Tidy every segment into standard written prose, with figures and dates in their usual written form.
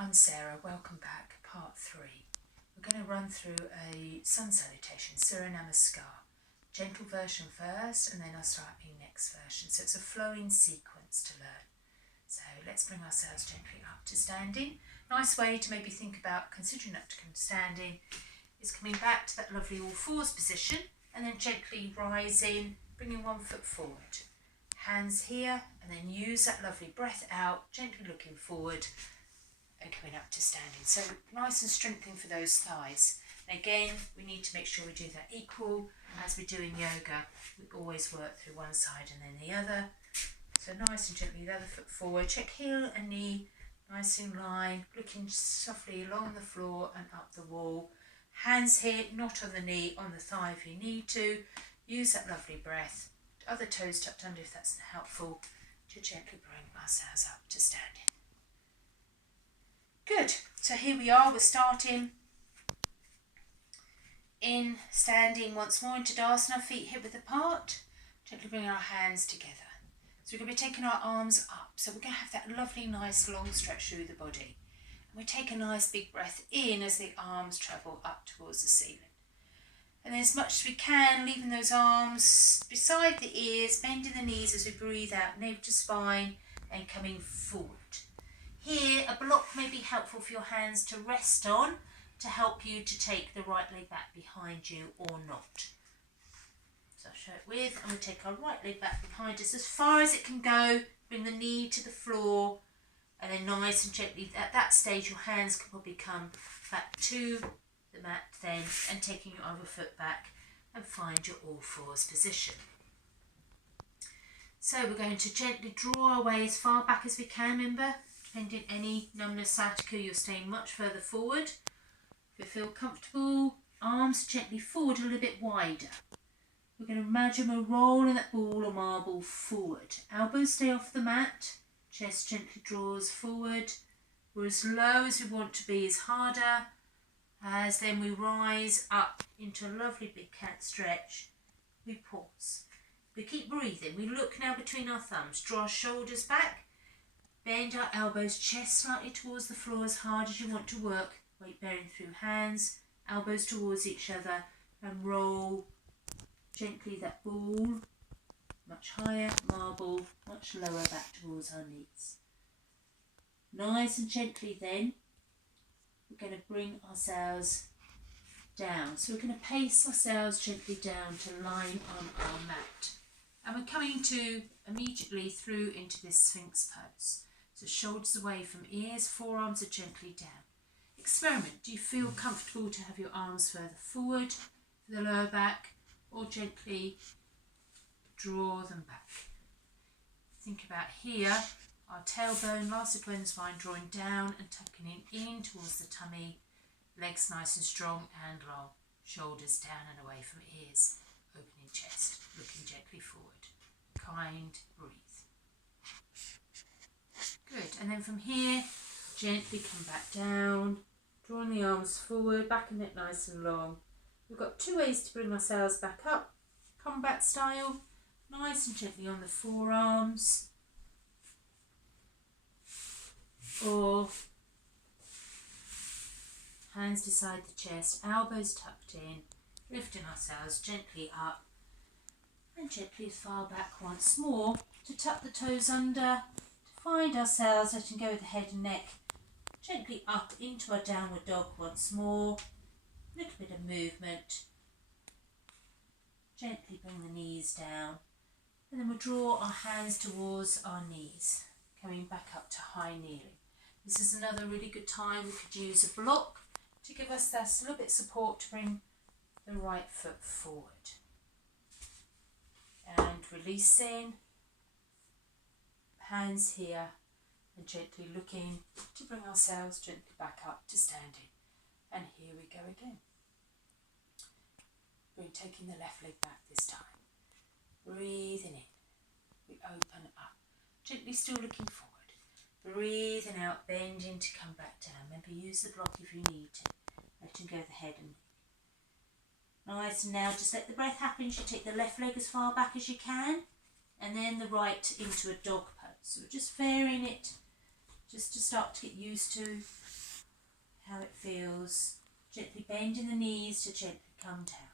I'm Sarah, welcome back, part 3. We're going to run through a sun salutation, Surya Namaskar. Gentle version first and then I'll start the next version. So it's a flowing sequence to learn. So let's bring ourselves gently up to standing. Nice way to maybe think about considering up to standing is coming back to that lovely all fours position and then gently rising, bringing one foot forward. Hands here and then use that lovely breath out, gently looking forward and coming up to standing. So nice and strengthening for those thighs. And again, we need to make sure we do that equal. As we do in yoga, we always work through one side and then the other. So nice and gently, the other foot forward. Check heel and knee, nice in line, looking softly along the floor and up the wall. Hands here, not on the knee, on the thigh if you need to. Use that lovely breath. Other toes tucked under if that's helpful, to gently bring ourselves up to standing. Good, so here we are, we're starting in standing once more into Tadasana, feet hip width apart, gently bring our hands together. So we're going to be taking our arms up, so we're going to have that lovely nice long stretch through the body. And we take a nice big breath in as the arms travel up towards the ceiling. And then as much as we can, leaving those arms beside the ears, bending the knees as we breathe out, navel to spine and coming forward. Here, a block may be helpful for your hands to rest on to help you to take the right leg back behind you or not. So I'll show it with, and we take our right leg back behind us as far as it can go, bring the knee to the floor, and then nice and gently, at that stage your hands can probably come back to the mat then, and taking your other foot back and find your all fours position. So we're going to gently draw our way as far back as we can, remember, depending on any numbness sciatica, you're staying much further forward. If you feel comfortable, arms gently forward a little bit wider. We're going to imagine we're rolling that ball or marble forward. Elbows stay off the mat, chest gently draws forward. We're as low as we want to be, as harder. As then we rise up into a lovely big cat stretch, we pause. We keep breathing. We look now between our thumbs, draw our shoulders back, bend our elbows, chest slightly towards the floor as hard as you want to work, weight bearing through hands, elbows towards each other, and roll gently that ball, much higher, marble, much lower back towards our knees. Nice and gently then, we're going to bring ourselves down. So we're going to pace ourselves gently down to line on our mat. And we're coming to immediately through into this Sphinx pose. So shoulders away from ears, forearms are gently down. Experiment. Do you feel comfortable to have your arms further forward for the lower back, or gently draw them back? Think about here. Our tailbone, last abdominal spine drawing down and tucking in towards the tummy. Legs nice and strong and long. Shoulders down and away from ears. Opening chest, looking gently forward. Kind, breathe. Good, and then from here, gently come back down. Drawing the arms forward, back and neck nice and long. We've got two ways to bring ourselves back up. Combat style, nice and gently on the forearms. Or hands beside the chest, elbows tucked in, lifting ourselves gently up and gently as far back once more to tuck the toes under, to find ourselves letting go of the head and neck, gently up into our downward dog once more, a little bit of movement, gently bring the knees down, and then we'll draw our hands towards our knees, coming back up to high kneeling. This is another really good time. We could use a block to give us that little bit of support to bring the right foot forward. And releasing, hands here, and gently looking to bring ourselves gently back up to standing. And here we go again. We're taking the left leg back this time. Breathing in, we open up, gently still looking forward. Breathing out, bending to come back down. Maybe use the block if you need to. Letting go of the head and neck. Nice, and now just let the breath happen. You should take the left leg as far back as you can, and then the right into a dog pose. So we're just varying it, just to start to get used to. how it feels. Gently bending the knees to gently come down.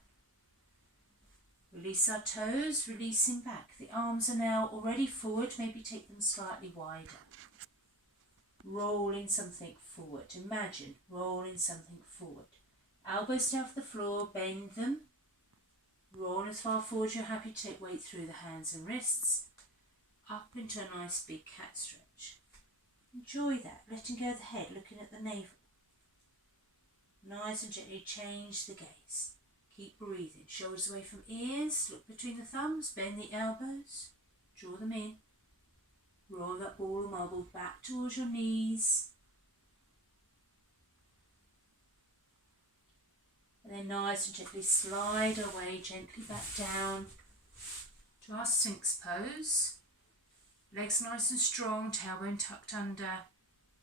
Release our toes, releasing back. The arms are now already forward, maybe take them slightly wider. Rolling something forward. Imagine rolling something forward. Elbows down off the floor, bend them. Roll as far forward as you're happy to take weight through the hands and wrists. Up into a nice big cat stretch. Enjoy that, letting go of the head, looking at the navel. Nice and gently change the gaze. Keep breathing. Shoulders away from ears, look between the thumbs, bend the elbows, draw them in. Roll that ball or marble back towards your knees. And then nice and gently slide away, gently back down to our Sphinx pose. Legs nice and strong, tailbone tucked under.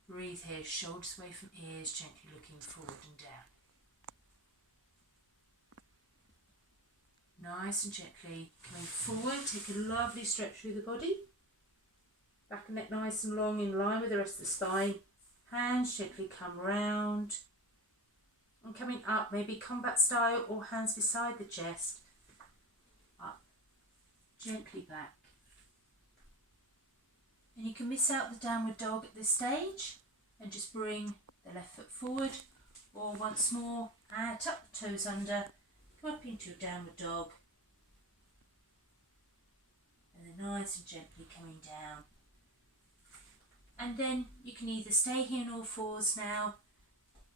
Breathe here, shoulders away from ears, gently looking forward and down. Nice and gently coming forward, take a lovely stretch through the body. Back and neck nice and long in line with the rest of the spine. Hands gently come round. And coming up, maybe combat style or hands beside the chest. Up, gently back. And you can miss out the downward dog at this stage and just bring the left foot forward, or once more, tuck the toes under, go up into your downward dog, and then nice and gently coming down. And then you can either stay here in all fours now,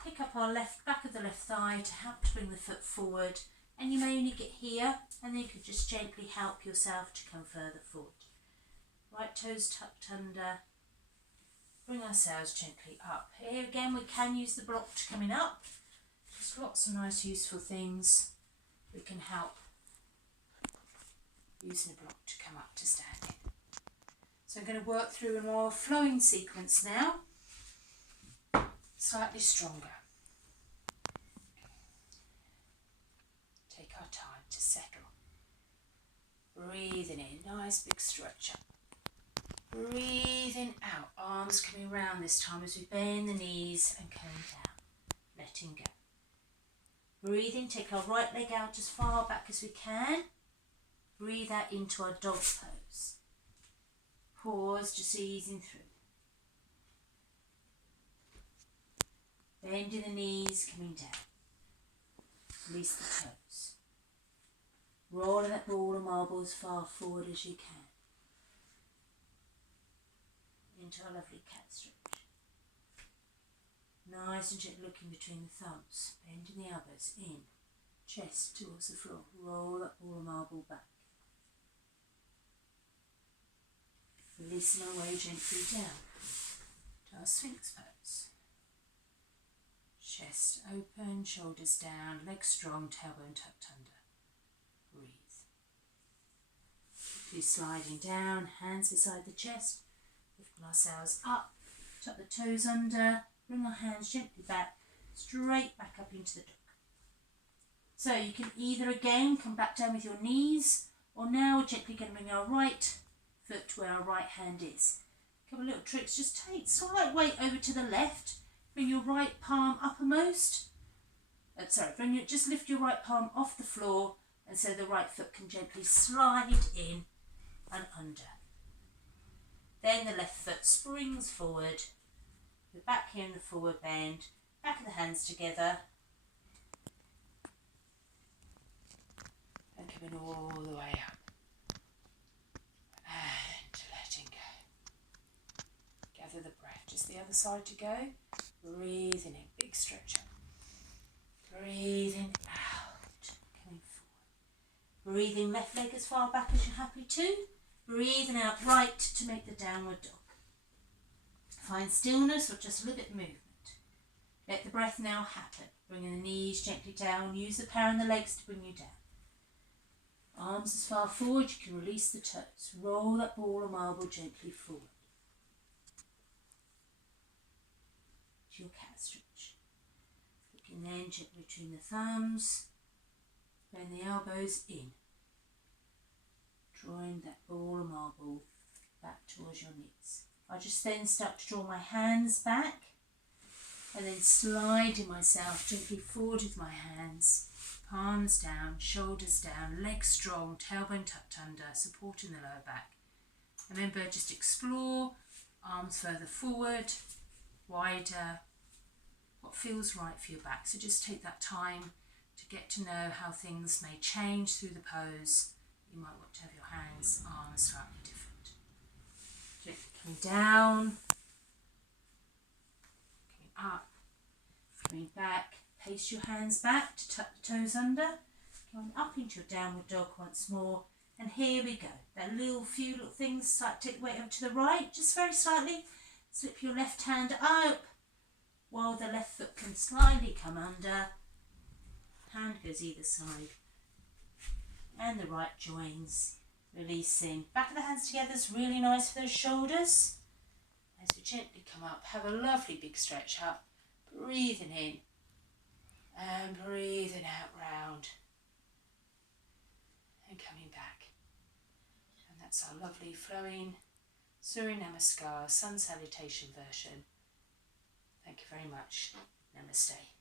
pick up our left back of the left thigh to help to bring the foot forward, and you may only get here, and then you could just gently help yourself to come further forward. Right toes tucked under, bring ourselves gently up. Here again we can use the block to coming up. Just lots of nice useful things we can help using the block to come up to standing. So I'm going to work through a more flowing sequence now, slightly stronger. Take our time to settle. Breathing in, nice big stretch up. Breathing out, arms coming round this time as we bend the knees and coming down, letting go. Breathing, take our right leg out as far back as we can. Breathe out into our dog pose. Pause, just easing through. Bending the knees, coming down. Release the toes. Rolling that ball or marble as far forward as you can. Into our lovely cat stretch. Nice and gently looking between the thumbs, bending the elbows in, chest towards the floor. Roll that ball or marble back. Releasing our way gently down to our Sphinx pose. Chest open, shoulders down, legs strong, tailbone tucked under. Breathe. Keep sliding down, hands beside the chest. Lifting ourselves up, tuck the toes under, bring our hands gently back, straight back up into the dog. So you can either again come back down with your knees, or now we're gently going to bring our right foot to where our right hand is. A couple of little tricks, just take slight weight over to the left, bring your right palm uppermost, just lift your right palm off the floor, and so the right foot can gently slide in and under. Then the left foot springs forward. We're back here in the forward bend. Back of the hands together. And coming all the way up. And letting go. Gather the breath. Just the other side to go. Breathing in. Big stretch up. Breathing out. Coming forward. Breathing left leg as far back as you're happy to. Breathing out right to make the downward dog. Find stillness or just a little bit of movement. Let the breath now happen. Bringing the knees gently down. Use the power in the legs to bring you down. Arms as far forward, you can release the toes. Roll that ball or marble gently forward. To your cat stretch. Looking then gently between the thumbs. Bend the elbows in. Drawing that ball or marble back towards your knees. I just then start to draw my hands back And then sliding myself gently forward with my hands, palms down, shoulders down, legs strong, tailbone tucked under, supporting the lower back. Remember, just explore, arms further forward, wider, what feels right for your back. So just take that time to get to know how things may change through the pose. You might want to have your hands, arms slightly different. Gently coming down, coming up, coming back. Pace your hands back to tuck the toes under. Going up into your downward dog once more. And here we go. That few little things, start to take the weight over to the right, just very slightly. Slip your left hand up while the left foot can slightly come under. Hand goes either side. And the right joins. Releasing. Back of the hands together is really nice for those shoulders. As you gently come up, have a lovely big stretch up. Breathing in. And breathing out round. And coming back. And that's our lovely flowing Surya Namaskar sun salutation version. Thank you very much. Namaste.